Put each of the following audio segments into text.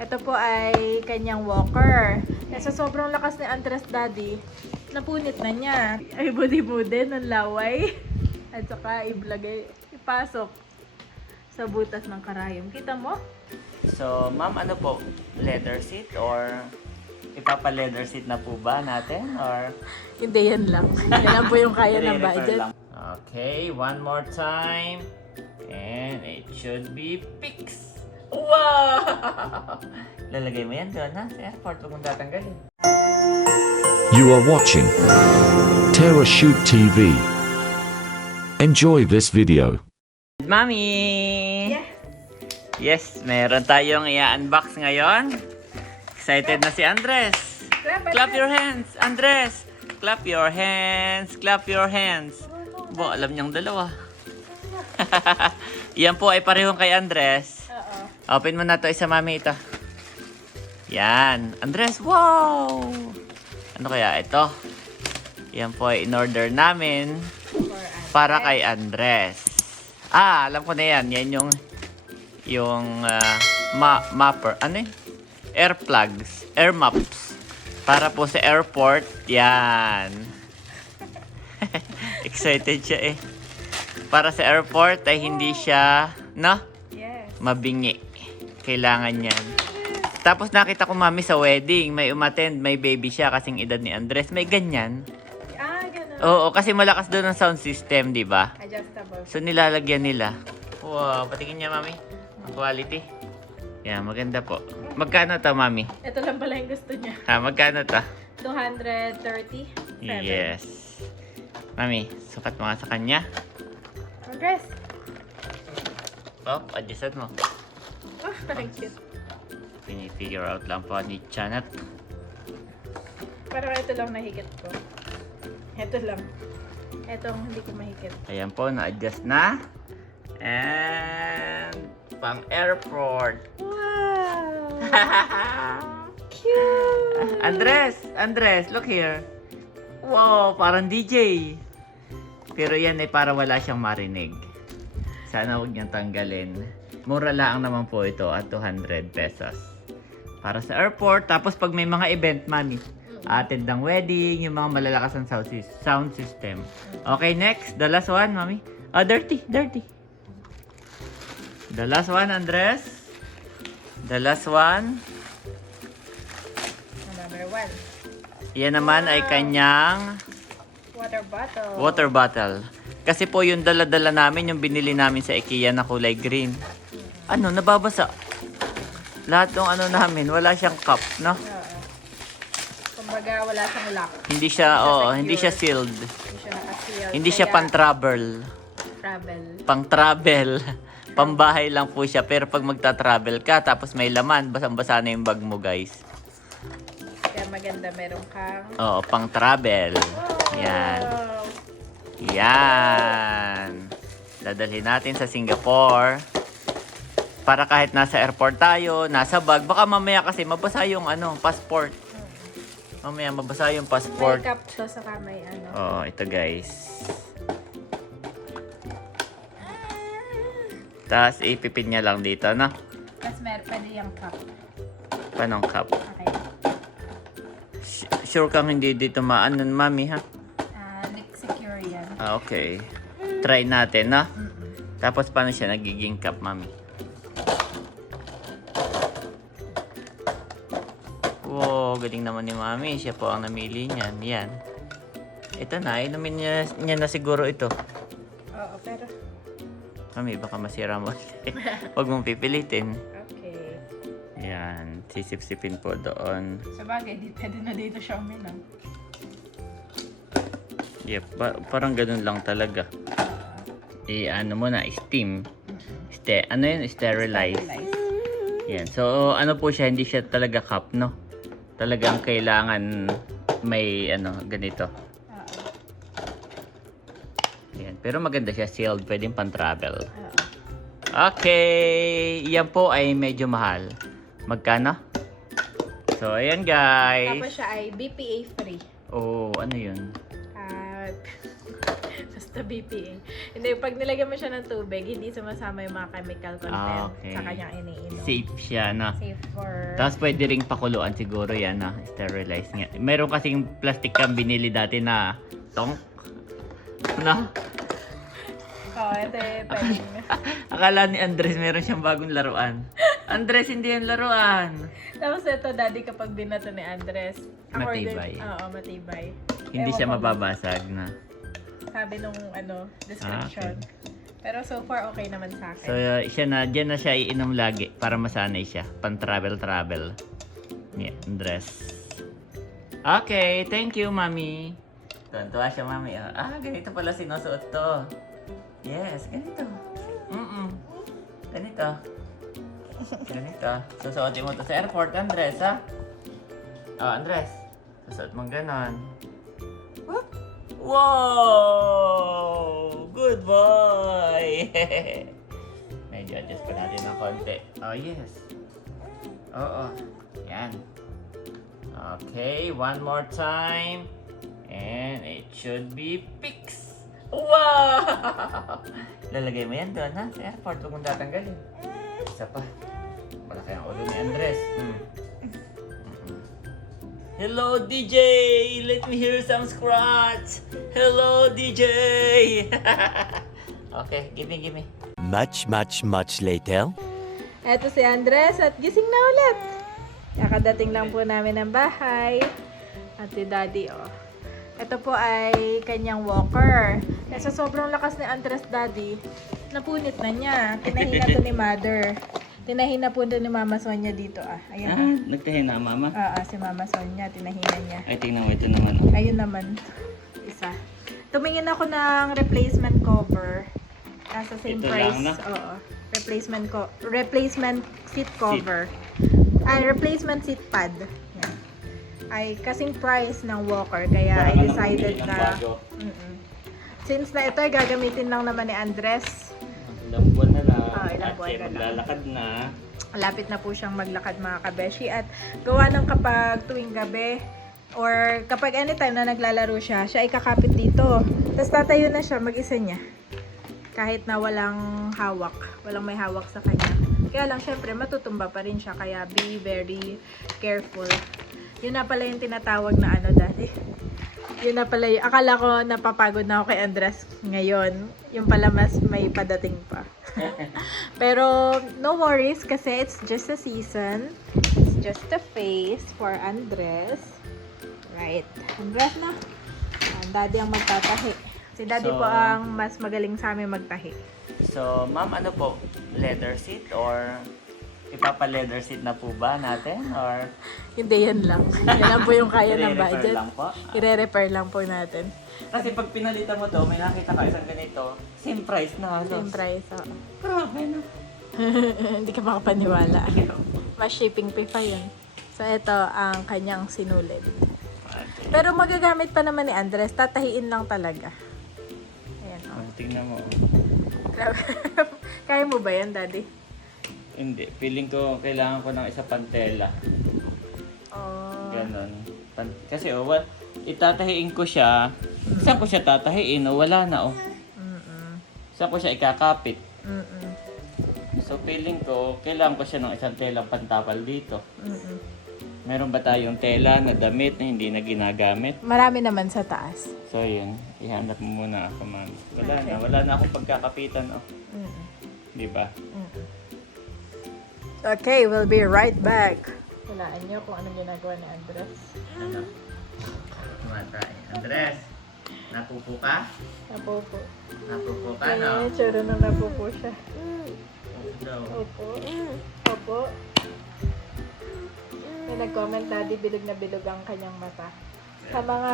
Ito po ay kanyang walker. Sa sobrang lakas ni Andres Daddy, napunit na niya. Ay budi-budi ng laway. At saka ipasok sa butas ng karayom. Kita mo? So, ma'am, ano po? Leather seat or ipapa-leather seat na po ba natin? Or Hindi, yan lang. Yan lang po yung kaya ng i-refer budget. lang? Okay, one more time. And it should be fixed. Wow! Lalagay mo yan doon, ha? Sa airport, huwag mong tatanggalin. You are watching Terra Shoot TV. Enjoy this video. Mami! Yeah. Yes, meron tayong i-unbox ngayon. Excited na si Andres. Clap your hands, Andres! Clap your hands, clap your hands. Bo, alam niyang dalawa. Yan po ay parehong kay Andres. Oo. Open mo na to, isa mami ito. Yan. Andres, wow! Ano kaya ito? Yan po ay in-order namin para kay Andres. Ah, alam ko na yan. Yan yung mapper. Ano yun? Air plugs. Air maps. Para po sa airport. Yan. Excited siya eh. Para sa airport ay hindi siya, no? Yes. Mabingi. Kailangan yan. Tapos nakita ko mami sa wedding, may umattend, may baby siya kasing edad ni Andres. May ganyan. Ah, ganun. Oo, kasi malakas doon ang sound system, di ba? Adjustable. So nilalagyan nila. Wow, patikin niya mami. Ang quality. Yan, maganda po. Magkano to mami? Ito lang pala yung gusto niya. Ha, magkano to? 230. Yes. Mami, sukat mo nga sa kanya. Andres. Oh, adjustan mo. Oh, parang cute. Pinifigure out lang po ni Chanat. Parang ito lang nahigit ko. Ito lang. Itong hindi ko mahigit. Ayan po, na-adjust na. And pang airport. Wow! Cute! Andres, look here. Wow, parang DJ. Pero yan ay para wala siyang marinig. Sana huwag niyang tanggalin. Mura lang naman po ito at 200 pesos. Para sa airport. Tapos pag may mga event, mami. Attend ng wedding, yung mga malalakas ang sound system. Okay, next. The last one, mami. Ah, dirty. The last one, Andres. The last one. Number 1. Yan naman ay kanyang Water bottle. water bottle. Kasi po yung dala-dala namin, yung binili namin sa IKEA na kulay green. Ano, nababasa. Lahat ng ano namin, wala siyang cup, no? Oo. Kumbaga, wala siyang lock. Hindi siya, hindi siya sealed. Hindi siya nakaseal. Hindi siya Kaya, pang-travel. travel. Pang-travel. Pambahay lang po siya. Pero pag magta-travel ka, tapos may laman, basang-basa na yung bag mo, guys. Kaya maganda, meron kang... Oo, pang-travel. Yan. Wow! Yan. Dadalhin natin sa Singapore. Para kahit nasa airport tayo, nasa bag, baka mamaya kasi mabasa yung passport. Mamaya mabasa yung May passport. cup to, saka may ano. Oh, ito guys. Tapos ipipid niya lang dito, no? Tapos pwede yung cup. Panong cup. Okay. Sure kang hindi dito maanon, mami, ha? Neck secure yan. Ah, okay. Try natin, no? Tapos paano siya nagiging cup, mami? Wow, galing naman ni mami. Siya po ang namili niyan. Yan. Ito na, inumin niya na siguro ito. Oo, pero... Mami, baka masira mo. Huwag mong pipilitin. Okay. Yan, sisip-sipin po doon. Sa bagay, pwede na dito siya uminom. Yep, parang ganun lang talaga. Ano mo na, steam. Ano yun? Sterilize. Yan. So, ano po siya, hindi siya talaga cup, no? Talagang kailangan may, ganito. Yan. Pero maganda siya, sealed. Pwedeng pan-travel. Okay. Yan po ay medyo mahal. Magkano? So, ayan guys. Tapos siya ay BPA free. Oh, ano yun? Basta Basta BPA. Hindi, pag nilagyan mo siya ng tubig, hindi sumasama yung mga chemical content Okay. sa kanyang iniinom. Safe siya, no? Safe for... Tapos pwede ring pakuluan siguro yan, na sterilize nga. Meron kasing plastic kang binili dati na tong. No? Oo, ito eh, pwedeng... Akala ni Andres meron siyang bagong laruan. Andres, hindi yan laruan. Tapos ito, daddy, kapag binato ni Andres, Matibay. Oo, matibay. Hindi Ewan siya ko, mababasag na. Sabi nung description. Pero so far, okay naman sa akin. So, dyan na siya iinom lagi para masanay siya. Pan-travel. Yeah, Andres. Okay, thank you, Mami. Tuwan-tuwa siya, Mami. Ganito pala sinusuot to. Yes, ganito. Ganito. Ganito. Susuotin mo to sa airport, Andres, ha? Andres. Susuot mong ganon. Whoop. Wow! Good boy! Medyo adjust pa natin ng konti. Oh, yes. Oo. Yan. Okay, one more time. And it should be fixed. Wow! Lalagay mo yan doon, ha? Sa airport, huwag mong tatanggalin. Isa pa. Malaki ang ulo ni Andres. Hello, DJ! Let me hear some scratch! Hello, DJ! Okay, give me. Much later. Eto si Andres at gising na ulit. Kakadating lang po namin ng bahay. At si Daddy, Ito po ay kanyang walker. Sa sobrang lakas ni Andres, Daddy, napunit na niya. Tinahina to ni Mother. Tinahina po doon ni Mama Sonia dito, Ayan. Nagtahin na, Mama? Si Mama Sonia, tinahina niya. Ay, tingnan mo, ito naman. Ayun naman. Isa. Tumingin ako ng replacement cover. Nasa same Ito price. lang na? Oo. Replacement seat cover. Replacement seat pad. Yan. Ay kasing price ng walker. Kaya I decided na... Since na ito ay gagamitin lang naman ni Andres. Ilang buwan na lang. Ilang buwan na lang. Maglalakad na. Malapit na po siyang maglakad, mga kabeshi. At gawa ng kapag tuwing gabi or kapag anytime na naglalaro siya, siya ay kakapit dito. Tapos tatayo na siya mag-isa niya. Kahit na walang hawak. Walang may hawak sa kanya. Kaya lang, syempre, matutumba pa rin siya. Kaya be very careful. Yun na pala yung tinatawag na Daddy. Yun na pala yung, akala ko napapagod na ako kay Andres ngayon. Yung pala mas may padating pa. Pero no worries kasi it's just a season. It's just a phase for Andres. Right. Andres na. Daddy ang magtatahi. Si Daddy po ang mas magaling sa amin magtahi. So, Ma'am, ano po? Leather seat or ipapa-leather seat na po ba natin? Or Hindi, yan lang. Yan lang po yung kaya ng i-refer budget. lang po? I-repair lang po natin. Kasi pag pinalitan mo to, may nakita ka isang ganito, same price na halos. Same price. Grabe na. Hindi ka makapaniwala. Mas shipping fee pa yun. So, ito ang kanyang sinulid. Okay. Pero magagamit pa naman ni Andres. Tatahiin lang talaga. Ayan, Tingnan mo. Grabe. Kaya mo ba yan, Daddy? Hindi. Feeling ko kailangan ko ng isa pang tela. Ganon. Kasi itatahiin ko siya. Saan ko siya tatahiin? Wala na Saan ko siya ikakapit? So feeling ko, kailangan ko siya ng isang telang pantapal dito. Meron ba tayong tela na damit na hindi na ginagamit? Marami naman sa taas. So yun, ihanap mo muna ako, Mami. Okay. Wala na akong pagkakapitan. Di ba? Okay, we'll be right back. Walaan niyo kung anong ginagawa ni Andres. Ano? Tumatay. Andres, napupo ka? Napupo. Napupo ka, no? Tsura na napupo siya. Daw. Opo. Opo. May nag-comment, Daddy, bilog na bilog ang kanyang mata. Sa mga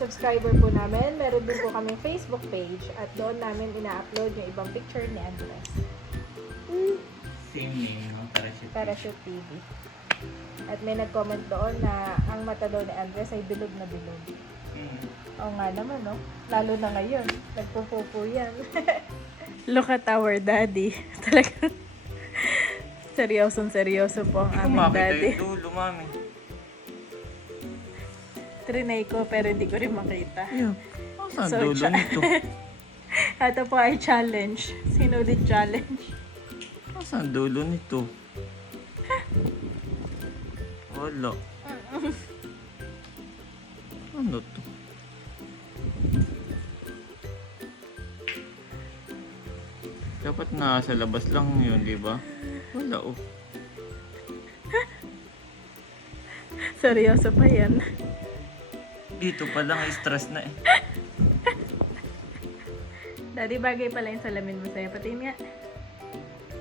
subscriber po namin, meron din po kaming Facebook page at doon namin ina-upload yung ibang picture ni Andres. Same name, no? Parachute TV. At may nag-comment doon na ang mata daw ni Andres ay bilog na bilog. Oo nga naman, no? Lalo na ngayon. Nagpupupo yan. Look at our daddy. Talagang seryoso po ang aming daddy. Yung dulo, Mami. Trinay ko pero hindi ko rin makita. Saan So, dulo nito? Ito po ay challenge. Sinulid challenge. Saan dulo nito? Wala. Ano to? Dapat nasa labas lang yun, di ba? Wala oh. Seryoso pa yan. Dito pa lang, stress na eh. Daddy, bagay pala yung salamin mo sa'yo. Patingin nga.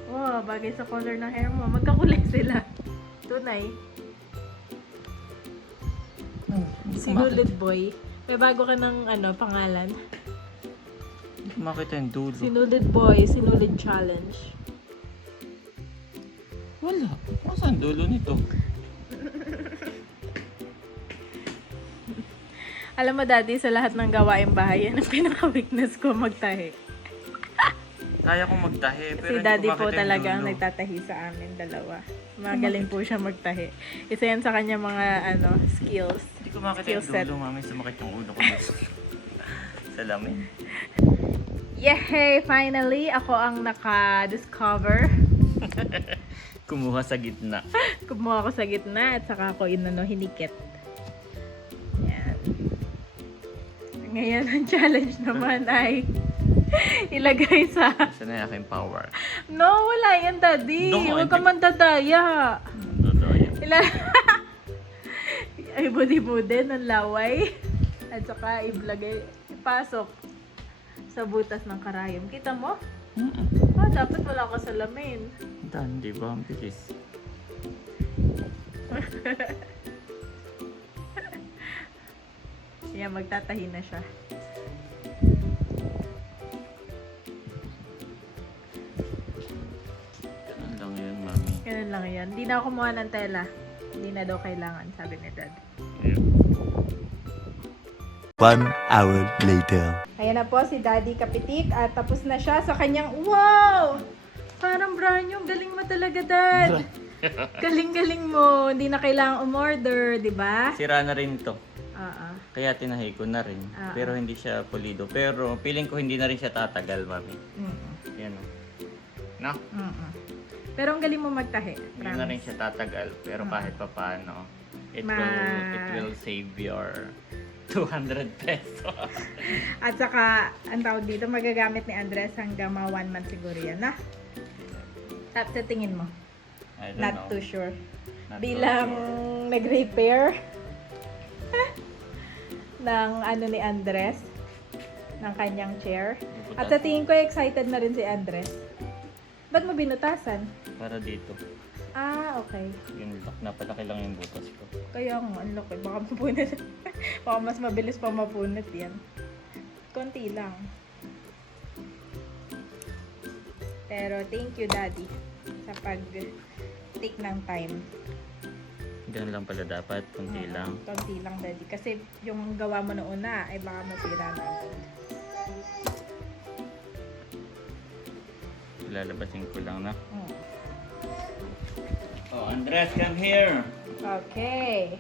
Wow, bagay sa color ng hair mo. Magkakulay sila. Tunay. Sinulid boy. May bago ka ng pangalan. Hindi ko makita yung dulo. Sinulid boy, sinulid challenge. Wala. Saan dulo nito? Alam mo, Daddy, sa lahat ng gawaing bahay, yan ang pinaka-weakness ko, magtahi. Kaya kong magtahi, pero Si hindi Daddy ko po makita talaga yung ang dulo. nagtatahi sa amin, dalawa. Magaling po siya magtahi. Isa yan sa kanya mga skills. Hindi ko makita Skill yung set. dulo, mami. Sumakit yung ulo ko dito. Salamin. Yehey! Finally, ako ang naka-discover. Kumuha sa gitna. Kumuha ako sa gitna at saka ako hinikit. Yan. Ngayon, ang challenge naman ay ilagay sa... Saan na yung aking power? No, wala yan, Daddy. No, Huwag ka hindi. mandadaya. Dodaya. Ay, budi-budi ng laway. At saka iblagay, ipasok sa butas ng karayom. Kita mo? Dapat wala ka salamin. Dan, di ba? Ang bilis. Yan, magtatahi na siya. Ganun lang yun, mami. Ganun lang yan. Hindi na ako kumuha ng tela. Hindi na daw kailangan, sabi ni Dad. Yun. 1 hour later. Ayan na po si Daddy Kapitik at tapos na siya sa kanyang, wow! Parang brand new. Galing mo talaga, Dad. Galing-galing mo. Hindi na kailangang umorder, di ba? Sira na rin to. Oo. Kaya tinahi ko na rin. Ah. Pero hindi siya pulido. Pero feeling ko hindi na rin siya tatagal, mami. Mm-mm. Yan o. No? Mm-mm. Pero ang galing mo magtahi. Hindi na rin siya tatagal. Pero kahit pa paano, it will save your 200 pesos. At saka, ang tawag dito, magagamit ni Andres hanggang mga 1 month siguro yan, na? Tap sa tingin mo. I don't Not know. too sure. Not Bilang too sure. nag-repair ng ni Andres, ng kanyang chair. At sa tingin ko, excited na rin si Andres. Ba't mo binutasan? Para dito. Ah, okay. Yung lock, napalaki lang yung butas ko. Kaya nga, ang laki. Baka mapunit. Baka mas mabilis pa mapunit yan. Konti lang. Pero thank you, Daddy, sa pag-take ng time. Ganun lang pala dapat, kunti lang. Konti lang, Daddy. Kasi yung gawa mo na una, ay baka masira na agad. Lalabasin ko lang na. Mm. Oh, Andres, come here! Okay.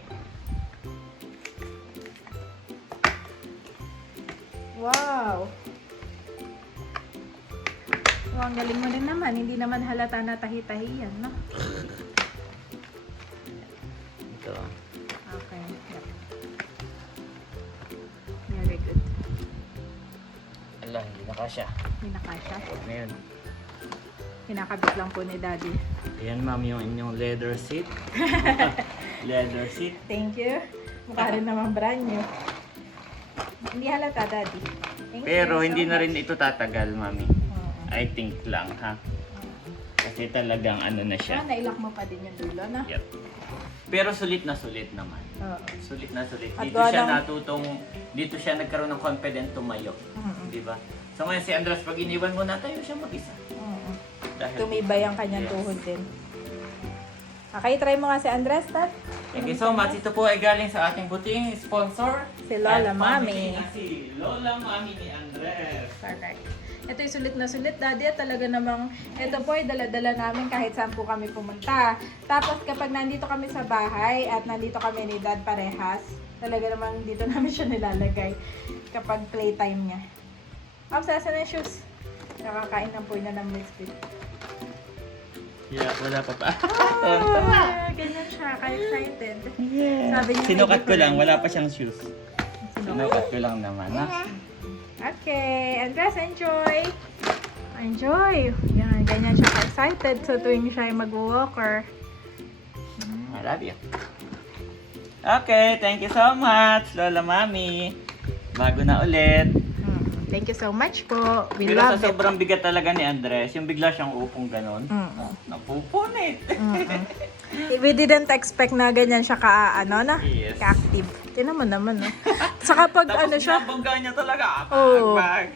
Wow! Wow, ang galing mo rin naman. Hindi naman halata na tahi-tahi yan, no? Ito. Okay. Yep. Very good. Ala, hindi na kasya. Hindi na kasya. Huwag na yun. Kinakabit lang po ni Daddy. Ayan, ma'am, yung inyong leather seat. Leather seat. Thank you. Mukha rin naman brand new. Hindi halata, Daddy. Thank Pero you hindi so na much. rin ito tatagal, mami. Oo. I think lang, ha? Kasi talagang ano na Ah, siya. nailak mo pa din yung dulo, no? Yep. Pero sulit na sulit naman. Oo. Sulit na sulit. At Dito siya walang- natutong, dito siya nagkaroon ng confident tumayo. Mm-mm. Di ba? So ngayon si Andres, pag iniwan mo na tayo siya mag-isa. Oo. Dahil Tumibay ang kanyang Yes. tuhod din. Okay, try mo nga si Andres, Tat. Thank you so much. Ito po ay galing sa ating buting sponsor. Si Lola at Mami. family na si Lola Mami ni Andres. Correct. Ito yung sulit na sulit, Daddy, at talaga namang ito po ay dala-dala namin kahit saan po kami pumunta. Tapos kapag nandito kami sa bahay at nandito kami ni Dad parehas, talaga namang dito namin siya nilalagay kapag playtime niya. Saan na yung shoes? Nakakain ng po na ng biscuit. Yeah, wala pa pa. Ganyan siya, ka-excited. Yeah. Sabi niya, Sinukat ko hindi lang, pa wala pa siyang shoes. Sinukat ko lang naman, ha? Okay, Andres, enjoy! Enjoy! Yan, ganyan siya ka-excited so tuwing siya ay mag-walker. I love you. Okay, thank you so much, Lola Mami. Bago na ulit. Thank you so much po. We Pero love sa it. sobrang bigat talaga ni Andres, yung bigla siyang upong ganon. Napupunit. We didn't expect na ganyan siya Yes. ka-active. Tingnan mo naman, no? Saka pag Tapos siya, nabangga niya talaga. Oo. Pag.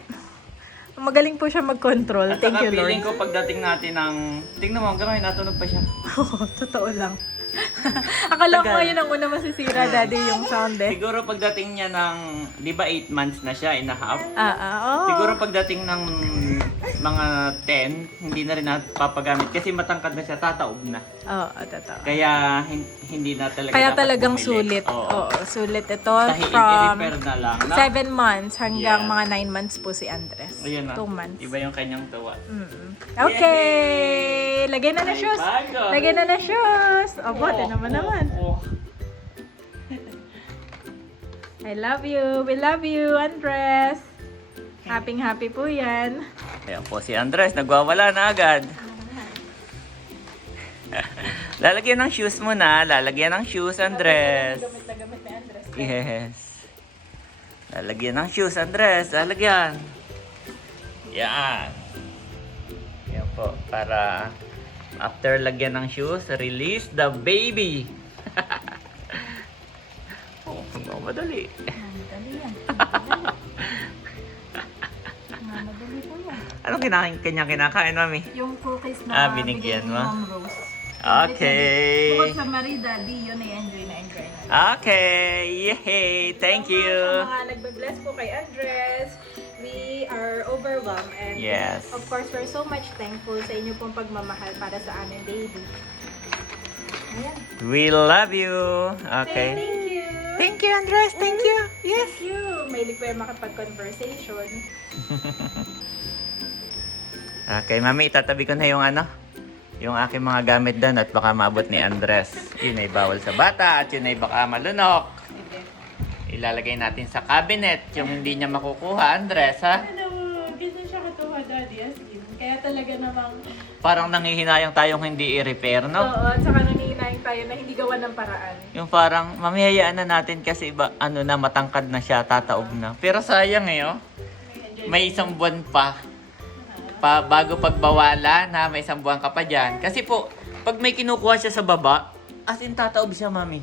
magaling po siya mag-control. At Thank saka you, Lord. feeling ko pagdating natin ng... Tingnan mo, hanggang ngayon natunog pa siya. Oo, totoo lang. Akala ko Tagal. ngayon ang una masisira, Daddy, yung sound eh. Siguro pagdating niya ng... Di ba 8 months na siya, and a half? Oo. Siguro pagdating ng mga 10, hindi na rin napapagamit. Kasi matangkad na siya, tataob na. Oo, totoo. Kaya hindi na talaga Kaya dapat talagang bumili. sulit. Oo. Oo, sulit ito Dahil from i-repair na lang. 7 months hanggang Yes. mga 9 months po si Andres. Ayun na. 2 months. Iba yung kanyang tuwa. Okay! Lagay na na shoes. Bago. Lagay na na shoes. O, bote naman. Oh. I love you. We love you, Andres. Happy po yan. Ayan po si Andres, nagwawala na agad. Lalagyan ng shoes mo na. Lalagyan ng shoes, Andres. Gamit na gamit ni Andres. Yes. Lalagyan ng shoes, Andres. Lalagyan. Yan. Yan po. Para after lagyan ng shoes, release the baby. Oh, madali. Madali yan. Madali po yan. Anong kanyang kinakain, Mami? Yung cookies na binigyan bigay ni mo? Ma'am Rose. Okay. Bukod sa Marie, Daddy, yun ay enjoy na. Okay. Yay. Thank you. Sa mga nagbe-bless po kay Andres, we are overwhelmed and Yes. of course, we're so much thankful sa inyo pong pagmamahal para sa aming baby. Ayan. We love you. Okay. Thank you. Thank you, Andres. Thank you. Yes. Thank you. Mahilig po yung makapag-conversation. Okay, Mami, itatabi ko na yung aking mga gamit doon at baka maabot ni Andres. Yun ay bawal sa bata at yun ay baka malunok. Ilalagay natin sa cabinet yung hindi niya makukuha, Andres, ha? Ano, ganyan siya katuwa, Daddy, as in. Kaya talaga namang, Parang nanghihinayang tayong hindi i-repair, no? oo, at saka nanginayang tayo na hindi gawa ng paraan. Yung parang, mamihayaan na natin kasi iba, matangkad na siya, tataob na. Pero sayang oh. May isang buwan pa. Bago pagbawalan, ha? May isang buwan ka pa dyan. Kasi po, pag may kinukuha siya sa baba, as in tataob siya, Mami.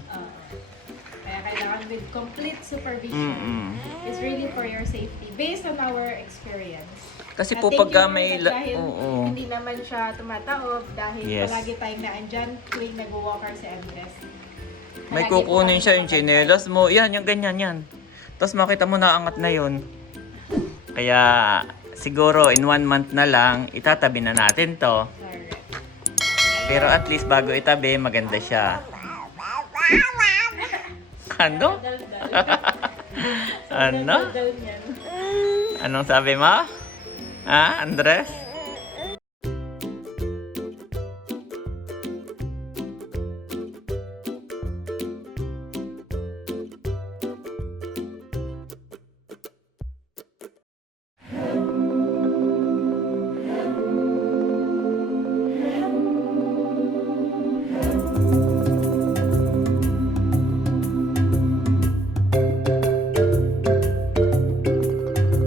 Kaya kailangan with complete supervision. It's really for your safety based on our experience. Kasi At po thank pagka you, may... Lord, dahil Oo. hindi naman siya tumataob dahil Yes. palagi tayong naandyan tuwing nag-walker si Andres. May Palagi kukunin po siya kami yung tsinelas mo. Yan, yung ganyan yan. Tapos makita mo naangat na yun. Kaya siguro in 1 month na lang, itatabi na natin to. Correct. Pero at least bago itabi, maganda siya. Ano? Daldal. Ano? Daldal niyan. Anong sabi mo? Ha, Andres?